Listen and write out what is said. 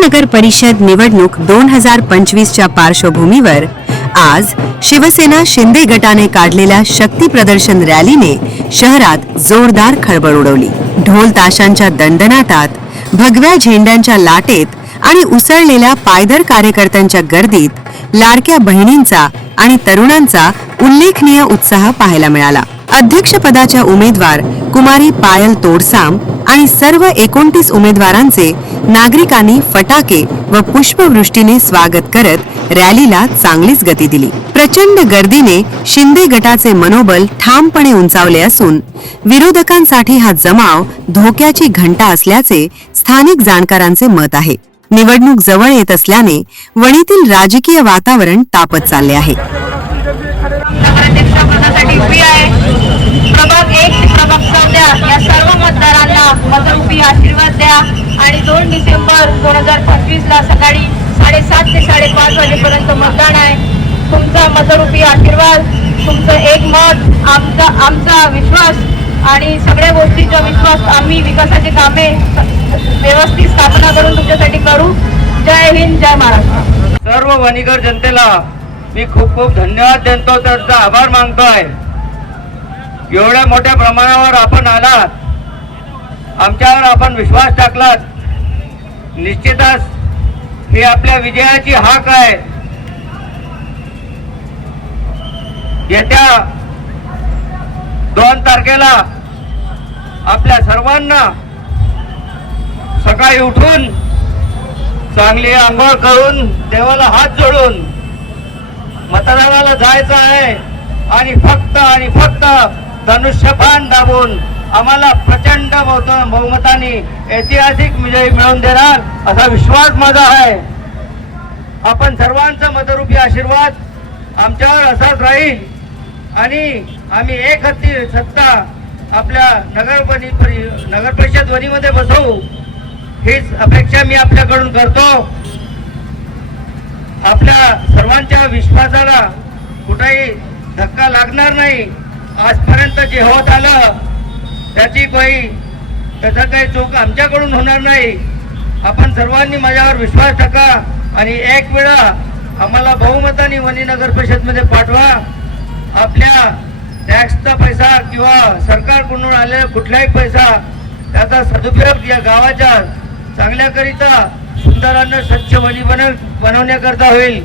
नगर परिषद निवडणूक 2025च्या पार्श्वभूमीवर आज शिवसेना शिंदे गटाने काढलेल्या शक्ती प्रदर्शन रॅलीने शहरात जोरदार खळबळ उडवली। ढोल ताशांच्या दणदणाटात, भगव्या झेंड्यांच्या लाटेत आणि उसळलेल्या पायदळ कार्यकर्त्यांच्या गर्दीत लाडक्या बहिणींचा आणि तरुणांचा उल्लेखनीय उत्साह पाहायला मिळाला। अध्यक्षपदाच्या उमेदवार कुमारी पायल तोडसाम आणि सर्व 29 उमेदवारांचे नागरिकांनी फटाके व पुष्पवृष्टीने स्वागत करत रॅलीला चांगलीच गती दिली। प्रचंड गर्दीने शिंदे गटाचे मनोबल ठामपणे उंचावले असून विरोधकांसाठी हा जमाव धोक्याची घंटा असल्याचे स्थानिक जाणकारांचे मत आहे। निवडणूक जवळ येत असल्याने वणीतील राजकीय वातावरण तापत चालले आहे। प्रभाग 1 ते प्रभाग 14 या सर्व मतदारांना मतरूपी आशीर्वाद द्या आणि 2 डिसेंबर 2025 ला सकाळी 7:30 ते 5:30 वाजेपर्यंत मतदान आहे। तुमचा मतरूपी आशीर्वाद, तुमचं एक मत, आमचा विश्वास आणि सगळ्या गोष्टींचा विश्वास आम्ही विकासाची कामे व्यवस्थित स्थापना करून तुमच्यासाठी करू। जय हिंद, जय महाराष्ट्र। सर्व वणीकर जनतेला मी खूप खूप धन्यवाद देतो, त्यांचा आभार मानतोय। एवढ्या मोठ्या प्रमाणावर आपण आलात, आमच्यावर आपण विश्वास टाकलात, निश्चितच ही आपल्या विजयाची हाक आहे। येत्या 2 तारखेला आपल्या सर्वांना सकाळी उठून चांगली आंघोळ करून देवाला हात जोडून मतदानाला जायचं आहे आणि फक्त धनुष्यबाण दाबून आम्हाला प्रचंड बहुमताने ऐतिहासिक विजय मिळवून देणार असा विश्वास माझा आहे। आपण सर्वांचा मतरूपी आशीर्वाद आमच्यावर असाच राहील आणि आम्ही एक हत्ती सत्ता आपल्या नगर परिषद वणीमध्ये बसवू हीच अपेक्षा मी आपल्याकडून करतो। आपल्या सर्वांच्या विश्वासाला कुठेही धक्का लागणार नाही। आजपर्यंत जे होत आलं त्याचा काही चूक आमच्याकडून होणार नाही। आपण सर्वांनी माझ्यावर विश्वास टाका आणि एक वेळा आम्हाला बहुमताने वणी नगर परिषदमध्ये पाठवा। आपल्या टॅक्सचा पैसा किंवा सरकारकडून आलेला कुठलाही पैसा त्याचा सदुपयोग या गावाच्या चांगल्याकरिता सुंदर आणि स्वच्छ वणी बनवण्याकरता होईल।